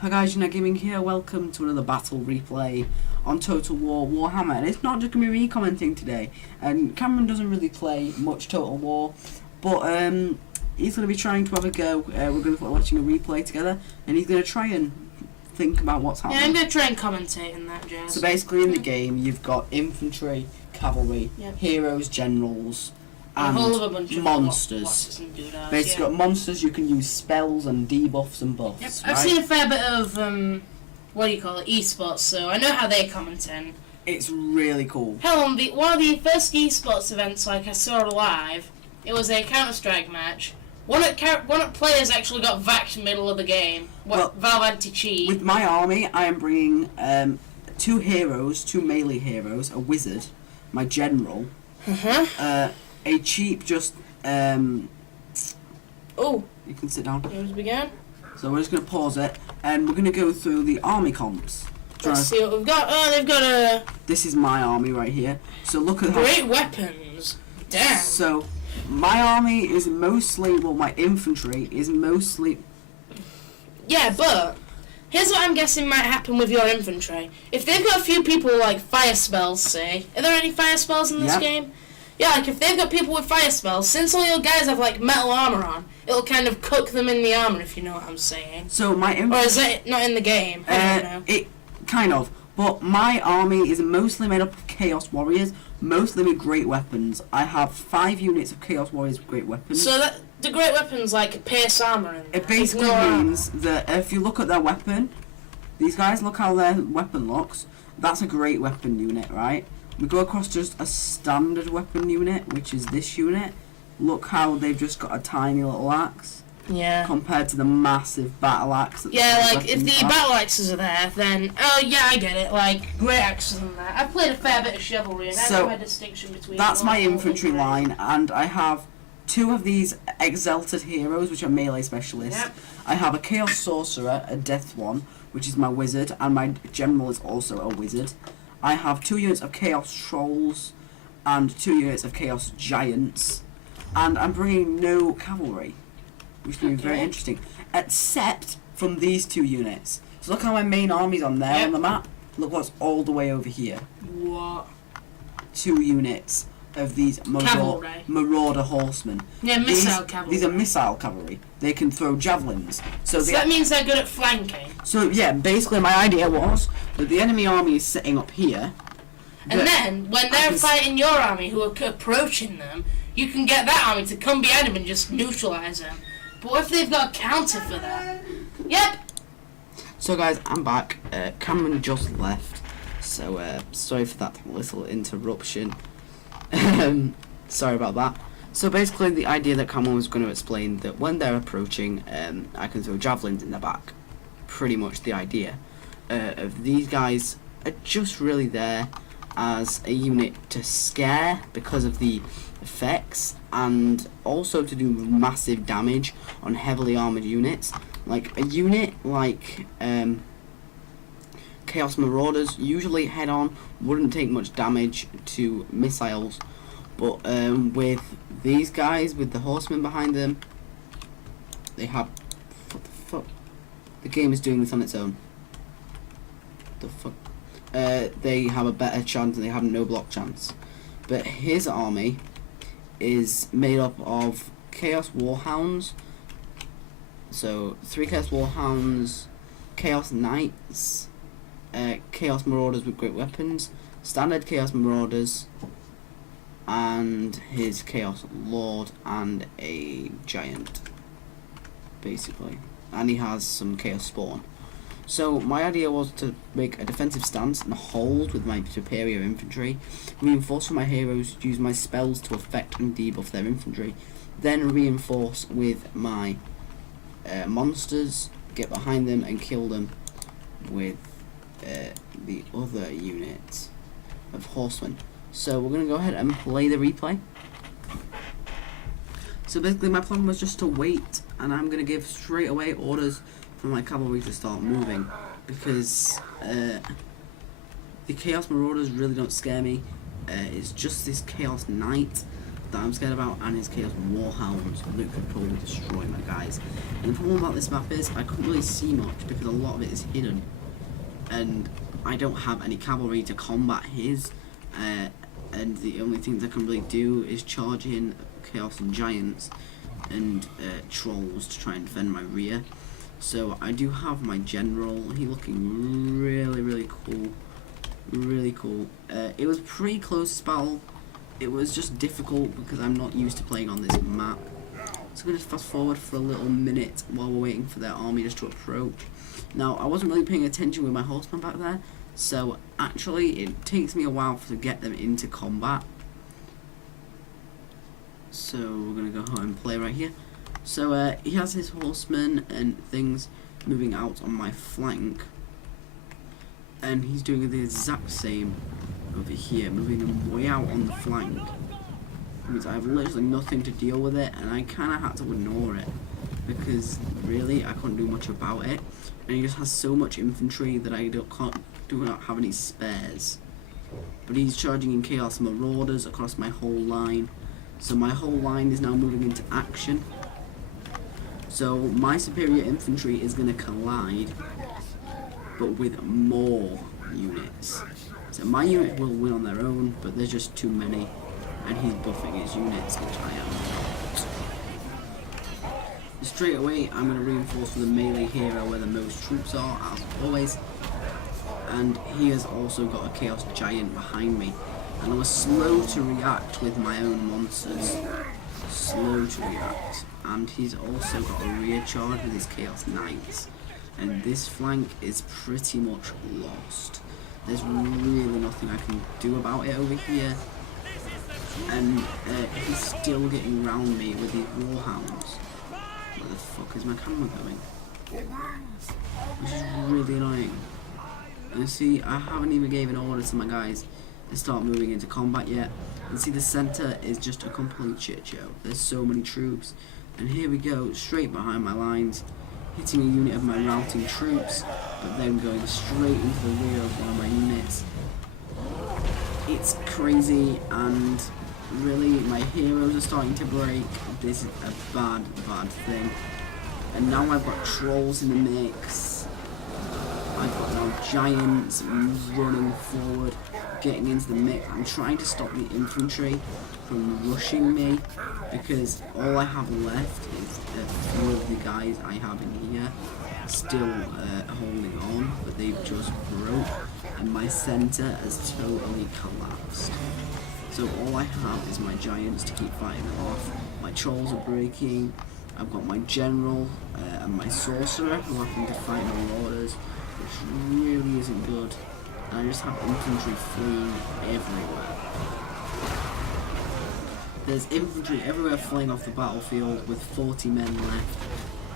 Hi guys, Jeanette Gaming here. Welcome to another battle replay on Total War Warhammer. And it's not just going to be me commenting today. And Cameron doesn't really play much Total War, but he's going to be trying to have a go. We're going to be watching a replay together, and he's going to try and think about what's happening. Yeah, I'm going to try and commentate in that, Jazz. So basically in the game, you've got infantry, cavalry, heroes, generals, and a bunch of monsters. Basically, got monsters. You can use spells and debuffs and buffs. Yep. Right? I've seen a fair bit of what do you call it, esports, so I know how they comment in. It's really cool. Hell, on one of the first esports events I saw live, it was a Counter-Strike match. One of players actually got vaxxed middle of the game. Valve anti-cheat. With my army, I am bringing two melee heroes, a wizard, my general, a cheap Oh, you can sit down. games began. So we're just going to pause it, and we're going to go through the army comps. Let's see what we've got. Oh, they've got a... This is my army right here. So look at great weapons. Damn. So my army is mostly, well, my infantry is mostly... Yeah, but here's what I'm guessing might happen with your infantry. If they've got a few people like fire spells, say, are there any fire spells in this game? Yeah, like if they've got people with fire spells, since all your guys have like metal armor on, it'll kind of cook them in the armor, if you know what I'm saying. So my infantry... Or is that not in the game? I don't know. It kind of. But my army is mostly made up of Chaos Warriors, mostly with great weapons. I have 5 units of Chaos Warriors with great weapons. So that the great weapons like pierce armor in there. It basically means that if you look at their weapon, these guys, look how their weapon looks. That's a great weapon unit, right? We go across just a standard weapon unit, which is this unit. Look how they've just got a tiny little axe. Yeah. Compared to the massive battle axe. That like if the battle axes are there, then yeah, I get it. Like great axes and that. I've played a fair bit of chivalry, and I know my distinction between. That's my infantry line, and I have 2 of these exalted heroes, which are melee specialists. Yep. I have a chaos sorcerer, a death one, which is my wizard, and my general is also a wizard. I have 2 units of chaos trolls, and 2 units of chaos giants, and I'm bringing no cavalry, which is going to be very interesting, except from these 2 units. So look how my main army's on there on the map. Look what's all the way over here. What? 2 units of these marauder horsemen. Yeah, missile cavalry. These are missile cavalry. They can throw javelins. So that means they're good at flanking. So yeah, basically my idea was that the enemy army is sitting up here. And then, when they're fighting your army who are approaching them, you can get that army to come behind them and just neutralise them. But what if they've got a counter for that? Yep! So guys, I'm back. Cameron just left. So sorry for that little interruption. Sorry about that. So basically the idea that Cameron was going to explain that when they're approaching, I can throw javelins in the back. Pretty much the idea of these guys are just really there as a unit to scare because of the effects, and also to do massive damage on heavily armored units. Like a unit like Chaos Marauders, usually head on, wouldn't take much damage to missiles, but with these guys, with the horsemen behind them, they have... What the fuck? The game is doing this on its own. The fuck? They have a better chance and they have no block chance. But his army is made up of Chaos Warhounds. So 3 Chaos Warhounds, Chaos Knights, Chaos Marauders with great weapons, standard Chaos Marauders, and his Chaos Lord and a giant, basically. And he has some Chaos Spawn. So my idea was to make a defensive stance and hold with my superior infantry, reinforce with my heroes, use my spells to affect and debuff their infantry, then reinforce with my monsters, get behind them and kill them with the other unit of horsemen. So we're going to go ahead and play the replay. So basically my plan was just to wait, and I'm going to give straight away orders for my cavalry to start moving, because the Chaos Marauders really don't scare me. It's just this Chaos Knight that I'm scared about, and his Chaos Warhounds that could probably destroy my guys. And the problem about this map is I couldn't really see much because a lot of it is hidden, and I don't have any cavalry to combat his, and the only things I can really do is charge in Chaos Giants and Trolls to try and defend my rear. So I do have my general. He looking really cool, really cool. It was pretty close this battle. It was just difficult because I'm not used to playing on this map. So I'm going to fast forward for a little minute while we're waiting for their army just to approach. Now, I wasn't really paying attention with my horsemen back there, so actually it takes me a while to get them into combat. So we're going to go home and play right here. So he has his horsemen and things moving out on my flank, and he's doing the exact same over here, moving them way out on the flank. It means I have literally nothing to deal with it, and I kind of had to ignore it because really I couldn't do much about it, and he just has so much infantry that I do not have any spares. But he's charging in Chaos Marauders across my whole line, so my whole line is now moving into action. So my superior infantry is going to collide, but with more units. So my unit will win on their own, but there's just too many, and he's buffing his units, which I am not. Straight away, I'm going to reinforce with a melee hero where the most troops are, as always. And he has also got a Chaos Giant behind me, and I was slow to react with my own monsters. Slow to react. And he's also got a rear charge with his Chaos Knights, and this flank is pretty much lost. There's really nothing I can do about it over here, and he's still getting round me with these Warhounds. Where the fuck is my camera going? Which is really annoying. And see, I haven't even given an order to my guys to start moving into combat yet. And see, the center is just a complete shit show. There's so many troops. And here we go, straight behind my lines, hitting a unit of my routing troops, but then going straight into the rear of one of my units. It's crazy, and really, my heroes are starting to break. This is a bad thing. And now I've got trolls in the mix. I've got now giants running forward, getting into the mix. I'm trying to stop the infantry from rushing me, because all I have left is a few of the guys I have in here still holding on, but they've just broke, and my center has totally collapsed. So all I have is my giants to keep fighting off. My trolls are breaking. I've got my general and my sorcerer who are having to fight marauders, which really isn't good. And I just have infantry fleeing everywhere. There's infantry everywhere flying off the battlefield with 40 men left,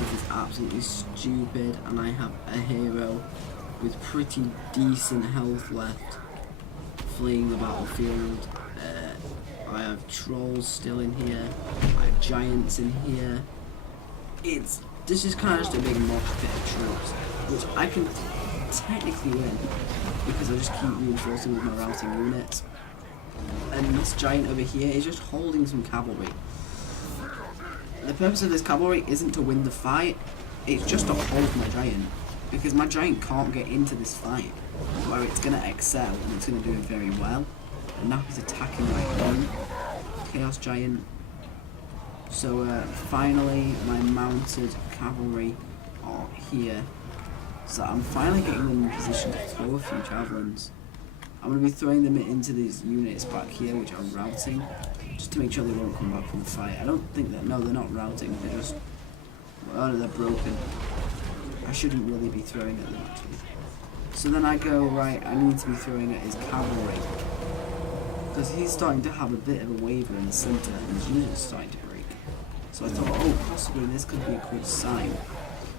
which is absolutely stupid, and I have a hero with pretty decent health left fleeing the battlefield. I have trolls still in here, I have giants in here. This is kind of just a big mosh pit of troops, which I can technically win because I just keep reinforcing with my routing units. And this giant over here is just holding some cavalry. The purpose of this cavalry isn't to win the fight, it's just to hold my giant, because my giant can't get into this fight where it's going to excel and it's going to do it very well. And now he's attacking my own Chaos Giant. So finally my mounted cavalry are here, so I'm finally getting them in position to throw a few javelins. I'm going to be throwing them into these units back here, which are routing, just to make sure they won't come back from the fight. I don't think that, no, they're not routing, they're just, oh, they're broken. I shouldn't really be throwing at them, actually. So then I go, right, I need to be throwing at his cavalry, because he's starting to have a bit of a waver in the center, and his unit is starting to break. So I thought, oh, possibly this could be a good sign.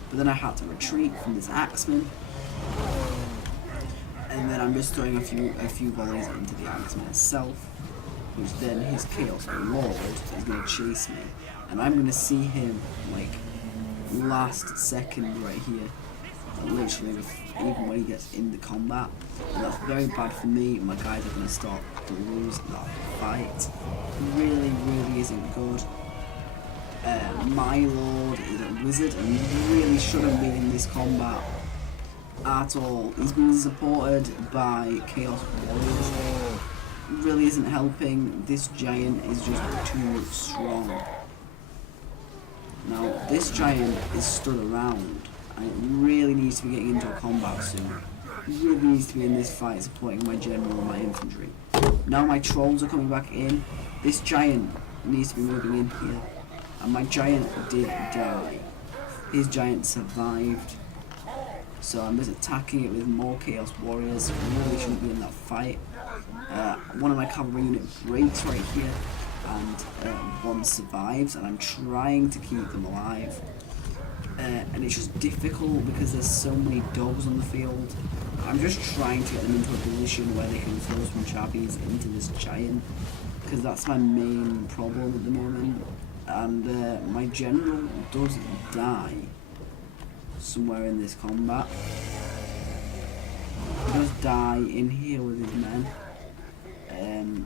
But then I had to retreat from this axeman. And then I'm just throwing a few volleys into the axeman itself, which then his Chaos Lord is going to chase me, and I'm going to see him like last second right here. literally even when he gets into combat. And that's very bad for me. My guys are going to start to lose that fight. It really, really isn't good. My lord is a wizard and he really shouldn't be in this combat at all. He's being supported by Chaos Warriors. Really isn't helping. This giant is just too strong. Now this giant is stood around and it really needs to be getting into a combat soon. It really needs to be in this fight supporting my general and my infantry. Now my trolls are coming back in. This giant needs to be moving in here. And my giant did die. His giant survived. So I'm just attacking it with more Chaos Warriors. I really shouldn't be in that fight. One of my cavalry unit breaks right here, and one survives, and I'm trying to keep them alive. And it's just difficult because there's so many dogs on the field. I'm just trying to get them into a position where they can throw some jabbies into this giant, because that's my main problem at the moment. And my general does die somewhere in this combat. He does die in here with his men. And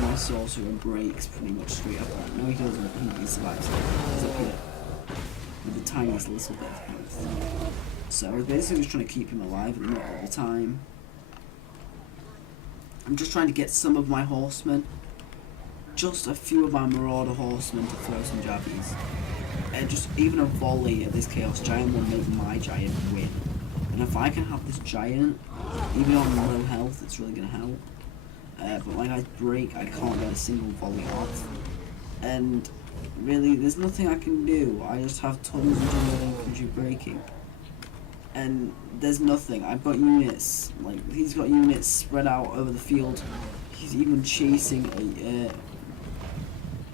my sorcerer breaks pretty much straight up. No, he doesn't. He survives. He's up here with the tiniest little bit of health. So I was basically just trying to keep him alive all the time. I'm just trying to get some of my horsemen, just a few of my marauder horsemen, to throw some jabbies. And just even a volley at this chaos giant will make my giant win. And if I can have this giant, even on low health, it's really going to help. But when I break, I can't get a single volley off. And really, there's nothing I can do. I just have tons of general infantry breaking. And there's nothing. I've got units, like, he's got units spread out over the field. He's even chasing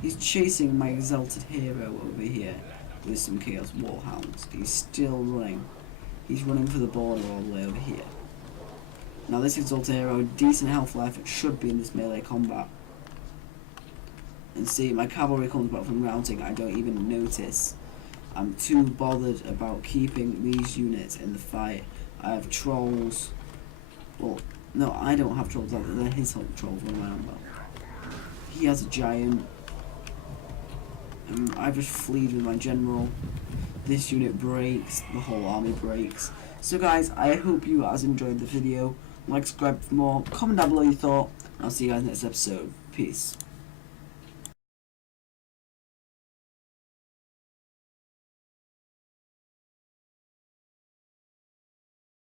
he's chasing my exalted hero over here with some Chaos Warhounds. He's still running. He's running for the border all the way over here. Now this exalted hero, decent health life, should be in this melee combat. And see, my cavalry comes back from routing, I don't even notice. I'm too bothered about keeping these units in the fight. I have trolls. Well, no, I don't have trolls, they're his trolls, what am I on about? He has a giant. I just fleed with my general. This unit breaks, the whole army breaks. So guys, I hope you guys enjoyed the video. Like, subscribe for more, comment down below your thought, and I'll see you guys next episode. Peace.